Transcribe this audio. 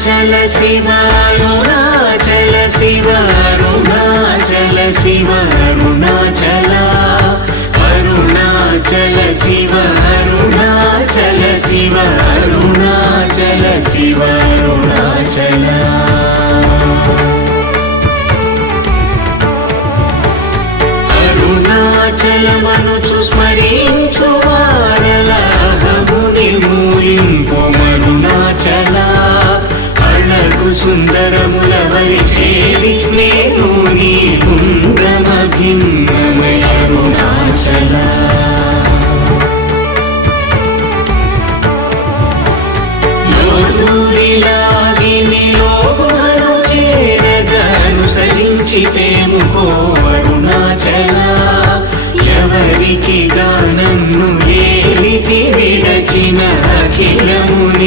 అరుణాచల శివ అరుణాచల శివ అరుణాచల శివ అరుణాచల అరుణాచల శివ అరుణాచల శివ అరుణాచల శివ అరుణాచల అరుణాచలమనుచు స్మరించు వారల అహముని మూయింపు మరుణాచల అళగు సుందరముల వరి చేరి నేను నీ గుండ్రమ భిన్నమయ అరుణాచల లోదూరిలాగి నీ లోగుమను చేరగా అనుసరించితేము కో